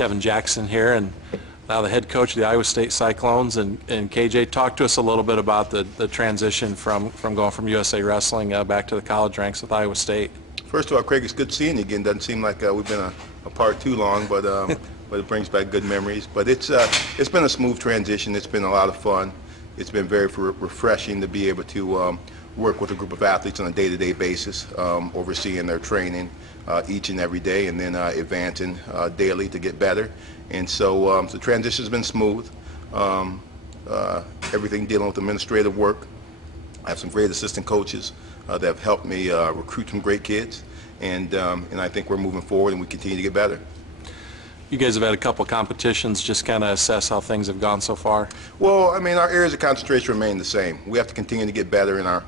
Kevin Jackson here, and now the head coach of the Iowa State Cyclones. And KJ, talk to us a little bit about the transition from going from USA Wrestling back to the college ranks with Iowa State. First of all, Craig, it's good seeing you again. Doesn't seem like we've been apart too long, but but it brings back good memories. But it's been a smooth transition. It's been a lot of fun. It's been very refreshing to be able to work with a group of athletes on a day-to-day basis, overseeing their training each and every day, and then advancing daily to get better. And so the transition's been smooth. Everything dealing with administrative work. I have some great assistant coaches that have helped me recruit some great kids, and I think we're moving forward and we continue to get better. You guys have had a couple competitions. Just kind of assess how things have gone so far. Well, I mean, our areas of concentration remain the same. We have to continue to get better in our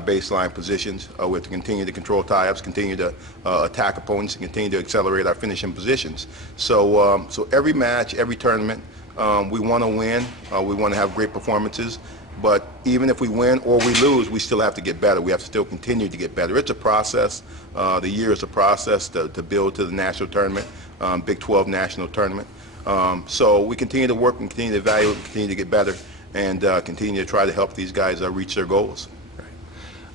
baseline positions. We have to continue to control tie-ups, continue to attack opponents, and continue to accelerate our finishing positions. So, so every match, every tournament, we want to win. We want to have great performances. But even if we win or we lose, we still have to get better. We have to still continue to get better. It's a process. The year is a process to build to the national tournament, Big 12 national tournament. So we continue to work and continue to evaluate, continue to get better, and continue to try to help these guys reach their goals. Right.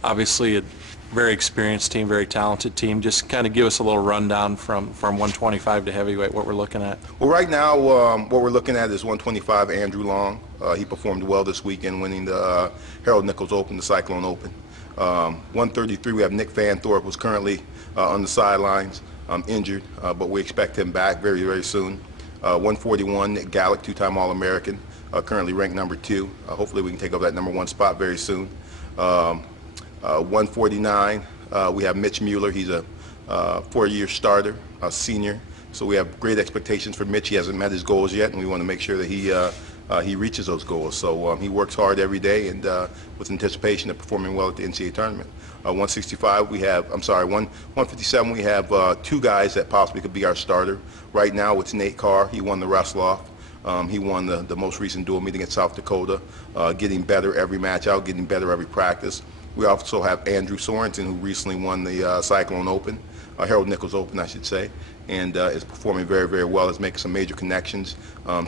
Obviously, a very experienced team, very talented team. Just kind of give us a little rundown from 125 to heavyweight, what we're looking at. Well, right now, what we're looking at is 125 Andrew Long. He performed well this weekend, winning the Harold Nichols Open, the Cyclone Open. 133, we have Nick Fanthorpe, who's currently on the sidelines, injured, but we expect him back very, very soon. 141, Nick Gallick, two-time All-American, currently ranked number 2. Hopefully we can take over that number 1 spot very soon. 149, we have Mitch Mueller. He's a 4-year starter, a senior. So we have great expectations for Mitch. He hasn't met his goals yet, and we want to make sure that he reaches those goals. So he works hard every day, and with anticipation of performing well at the NCAA tournament. 165, we have, 157, we have 2 guys that possibly could be our starter. Right now, it's Nate Carr. He won the wrestle-off. He won the most recent dual meeting at South Dakota, getting better every match out, getting better every practice. We also have Andrew Sorensen, who recently won the Cyclone Open, Harold Nichols Open, I should say, and is performing very, very well. Is making some major connections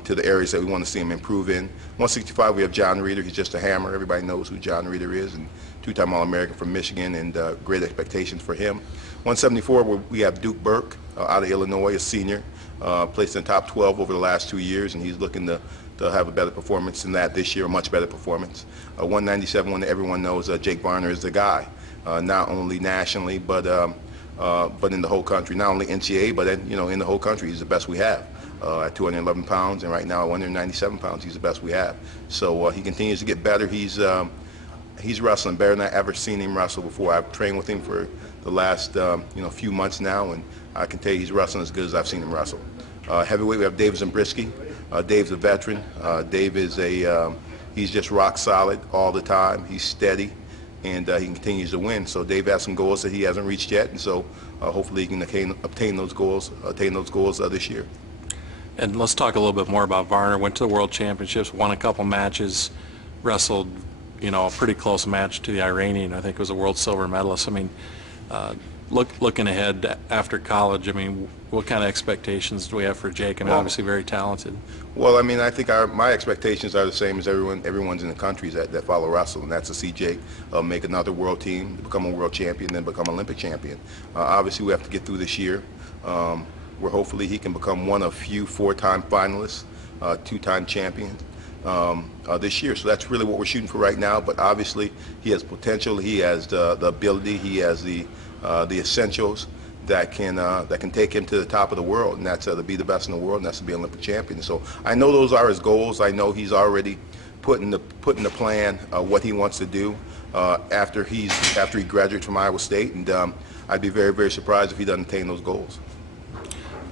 to the areas that we want to see him improve in. 165, we have John Reeder. He's just a hammer. Everybody knows who John Reeder is, and two-time All-American from Michigan, and great expectations for him. 174, we have Duke Burke out of Illinois, a senior, placed in the top 12 over the last 2 years, and he's looking to have a better performance than that this year, a much better performance. 197, one that everyone knows, Jake Varner is the guy, not only nationally, but in the whole country. Not only NCAA, but in the whole country, he's the best we have. At 211 pounds, and right now at 197 pounds, he's the best we have. So he continues to get better. He's wrestling better than I've ever seen him wrestle before. I've trained with him for the last few months now, and I can tell you he's wrestling as good as I've seen him wrestle. Heavyweight, we have Dave Zabriskie. Dave's a veteran. Dave is he's just rock solid all the time. He's steady, and he continues to win. So Dave has some goals that he hasn't reached yet, and so hopefully he can obtain those goals this year. And let's talk a little bit more about Varner. Went to the World Championships, won a couple matches, wrestled, a pretty close match to the Iranian. I think it was a world silver medalist. I mean, looking ahead after college, I mean, what kind of expectations do we have for Jake? I mean, obviously very talented. Well, I mean, I think my expectations are the same as everyone's in the countries that follow wrestling. That's to see Jake make another world team, become a world champion, then become Olympic champion. Obviously, we have to get through this year, where hopefully he can become one of few 4-time finalists, 2-time champions this year. So that's really what we're shooting for right now. But obviously, he has potential. He has the ability. He has the essentials that can take him to the top of the world, and that's to be the best in the world, and that's to be an Olympic champion. So I know those are his goals. I know he's already putting the plan what he wants to do after he graduates from Iowa State, and I'd be very, very surprised if he doesn't attain those goals.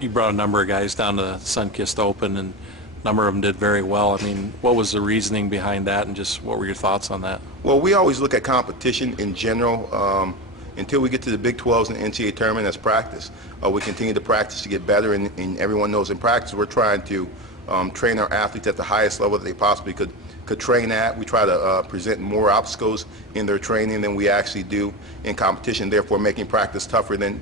You brought a number of guys down to Sunkist Open, and a number of them did very well. I mean, what was the reasoning behind that, and just what were your thoughts on that? Well, we always look at competition in general. Until we get to the Big 12s and the NCAA tournament, as practice. We continue to practice to get better, and everyone knows in practice we're trying to train our athletes at the highest level that they possibly could could train at. We try to present more obstacles in their training than we actually do in competition, therefore making practice tougher than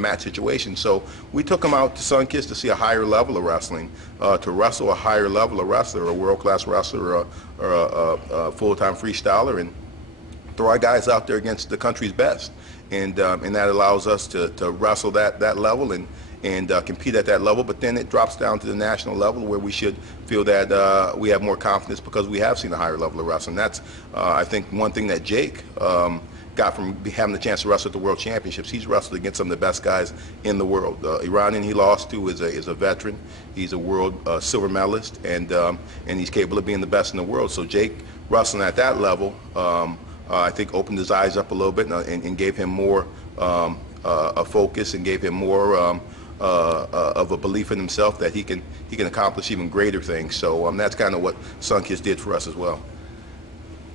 match situations. So we took them out to Sunkist to see a higher level of wrestling, to wrestle a higher level of wrestler, a world-class wrestler, or a full-time freestyler, and throw our guys out there against the country's best. And that allows us to wrestle that level and compete at that level, but then it drops down to the national level where we should feel that we have more confidence because we have seen a higher level of wrestling. That's, I think, one thing that Jake got from having the chance to wrestle at the World Championships. He's wrestled against some of the best guys in the world. Iranian he lost to is a veteran. He's a world silver medalist, and he's capable of being the best in the world. So Jake wrestling at that level, I think opened his eyes up a little bit and gave him more a focus and gave him more of a belief in himself that he can accomplish even greater things. So that's kind of what Sunkist did for us as well.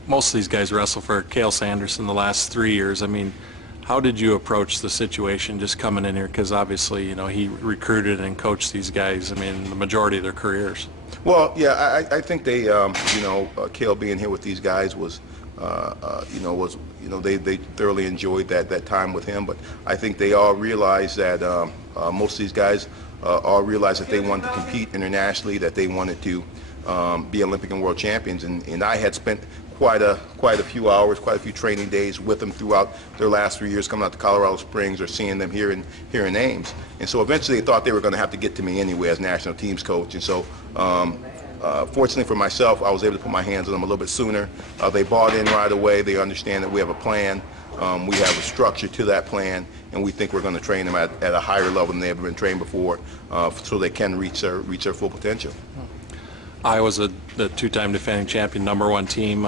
Most of these guys wrestle for Cale Sanderson the last 3 years. I mean, how did you approach the situation just coming in here? Because obviously, you know, he recruited and coached these guys, I mean, the majority of their careers. Well, yeah, I think they, Cale being here with these guys was, they thoroughly enjoyed that time with him. But I think they all realized that most of these guys all realized that they wanted to compete internationally, that they wanted to be Olympic and world champions. And I had spent quite a few hours, quite a few training days with them throughout their last 3 years, coming out to Colorado Springs or seeing them here in Ames. And so eventually they thought they were going to have to get to me anyway as national teams coach. And so fortunately for myself, I was able to put my hands on them a little bit sooner. They bought in right away. They understand that we have a plan. We have a structure to that plan, and we think we're going to train them at a higher level than they've ever been trained before, so they can reach their full potential. Iowa's the two-time defending champion, #1 team.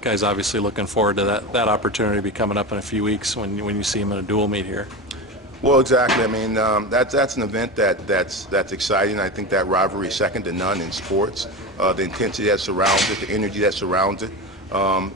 Guys obviously looking forward to that opportunity to be coming up in a few weeks when you see them in a dual meet here. Well, exactly. I mean, that's an event that's exciting. I think that rivalry is second to none in sports. The intensity that surrounds it, the energy that surrounds it,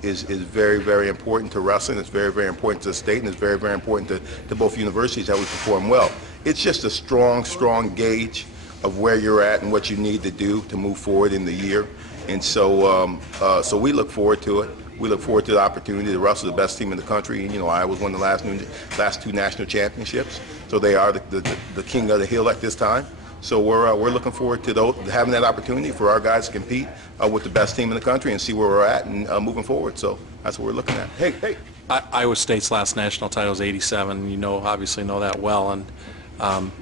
is very, very important to wrestling. It's very, very important to the state, and it's very, very important to both universities that we perform well. It's just a strong gauge of where you're at and what you need to do to move forward in the year. And so, so we look forward to it. We look forward to the opportunity to wrestle the best team in the country. You know, Iowa's won the last two national championships, so they are the king of the hill at this time. So we're looking forward to having that opportunity for our guys to compete with the best team in the country and see where we're at and moving forward. So that's what we're looking at. Hey. Iowa State's last national title was '87. You obviously know that well. And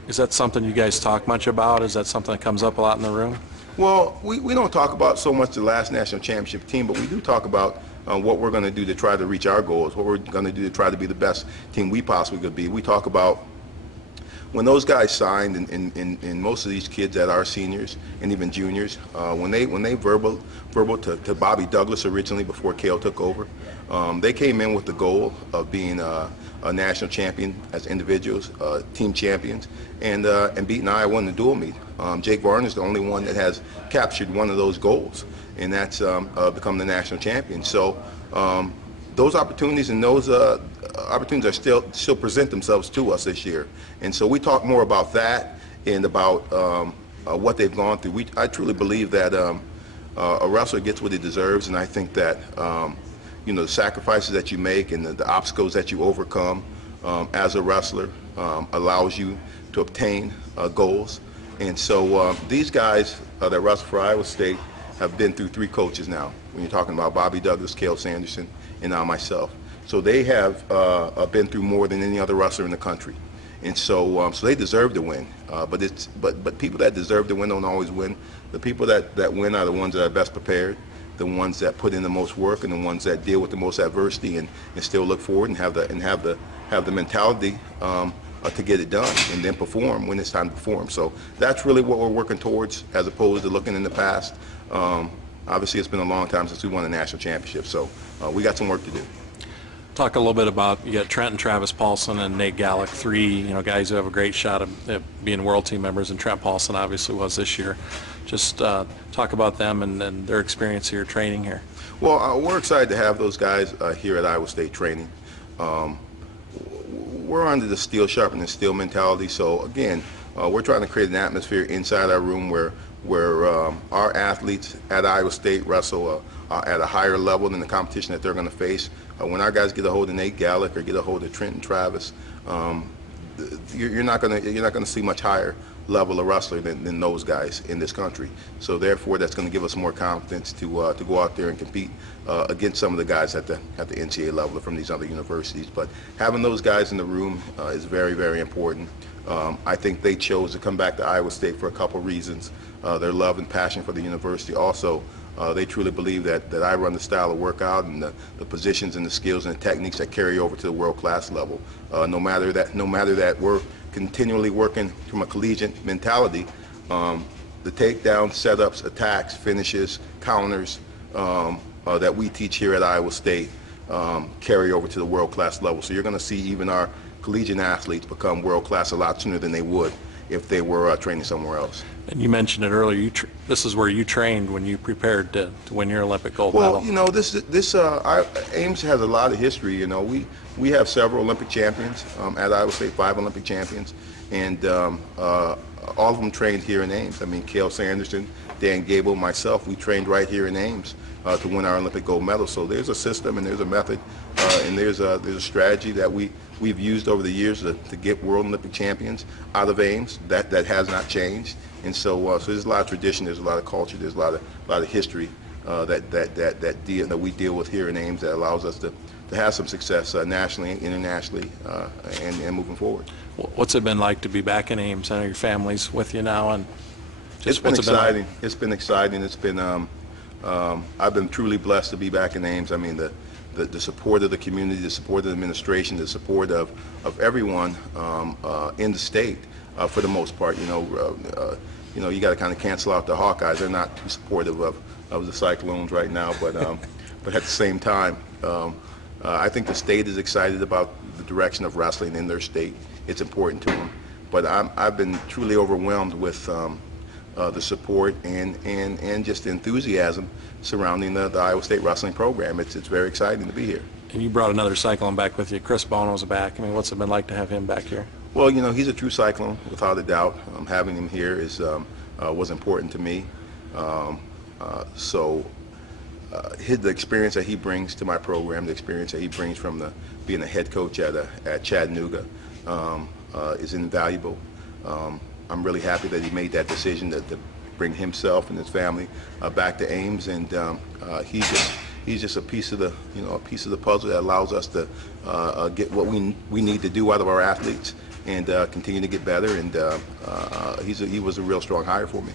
is that something you guys talk much about? Is that something that comes up a lot in the room? Well, we don't talk about so much the last national championship team, but we do talk about what we're going to do to try to reach our goals, what we're going to do to try to be the best team we possibly could be. We talk about when those guys signed, and most of these kids that are seniors and even juniors, when they verbal to Bobby Douglas originally before Cale took over, they came in with the goal of being a national champion as individuals, team champions, and beating Iowa in the dual meet. Jake Varner is the only one that has captured one of those goals, and that's become the national champion. So those opportunities and those opportunities are still present themselves to us this year. And so we talk more about that and about what they've gone through. I truly believe that a wrestler gets what he deserves, and I think that the sacrifices that you make and the obstacles that you overcome as a wrestler allows you to obtain goals. And so these guys that wrestle for Iowa State have been through 3 coaches now. When you're talking about Bobby Douglas, Cale Sanderson, and now myself. So they have been through more than any other wrestler in the country. And so so they deserve to win. But people that deserve to win don't always win. The people that win are the ones that are best prepared, the ones that put in the most work, and the ones that deal with the most adversity and still look forward and have the mentality to get it done and then perform when it's time to perform. So that's really what we're working towards, as opposed to looking in the past. Obviously, it's been a long time since we won a national championship, so we got some work to do. Talk a little bit about, you got Trent and Travis Paulson and Nate Gallick, 3 guys who have a great shot of being world team members, and Trent Paulson obviously was this year. Just talk about them and their experience here, training here. Well, we're excited to have those guys here at Iowa State training. We're under the steel sharpening steel mentality, so again, we're trying to create an atmosphere inside our room where our athletes at Iowa State wrestle at a higher level than the competition that they're going to face. When our guys get a hold of Nate Gallick or get a hold of Trenton Travis, you're not going to see much higher level of wrestler than those guys in this country. So therefore, that's going to give us more confidence to go out there and compete against some of the guys at the NCAA level from these other universities. But having those guys in the room is very, very important. I think they chose to come back to Iowa State for a couple reasons. Their love and passion for the university. Also, they truly believe that I run the style of workout and the positions and the skills and the techniques that carry over to the world-class level. No matter that we're continually working from a collegiate mentality, the takedowns, setups, attacks, finishes, counters that we teach here at Iowa State carry over to the world-class level. So you're going to see even our collegiate athletes become world-class a lot sooner than they would if they were training somewhere else. And you mentioned it earlier, this is where you trained when you prepared to win your Olympic gold medal. Well, you know, Ames has a lot of history. You know, we have several Olympic champions at Iowa State, 5 Olympic champions, and all of them trained here in Ames. I mean, Cale Sanderson, Dan Gable, myself, we trained right here in Ames to win our Olympic gold medal. So there's a system and there's a method and there's a strategy that we've used over the years to get world Olympic champions out of Ames. That has not changed. And so there's a lot of tradition, there's a lot of culture, there's a lot of history that we deal with here in Ames that allows us to have some success nationally, internationally, and moving forward. What's it been like to be back in Ames? I know your family's with you now, and it's been exciting. It's been exciting. It's been I've been truly blessed to be back in Ames. I mean, the support of the community, the support of the administration, the support of everyone in the state. For the most part, you know, you got to kind of cancel out the Hawkeyes. They're not too supportive of the Cyclones right now, but at the same time, I think the state is excited about the direction of wrestling in their state. It's important to them, but I've been truly overwhelmed with the support and just the enthusiasm surrounding the Iowa State wrestling program. It's very exciting to be here. And you brought another Cyclone back with you. Chris Bono's back. I mean, what's it been like to have him back here? Well, you know, he's a true Cyclone, without a doubt. Having him here was important to me. The experience that he brings to my program, the experience that he brings from being a head coach at Chattanooga is invaluable. I'm really happy that he made that decision to bring himself and his family back to Ames, and he's just a piece of the puzzle that allows us to get what we need to do out of our athletes and continue to get better. And he was a real strong hire for me.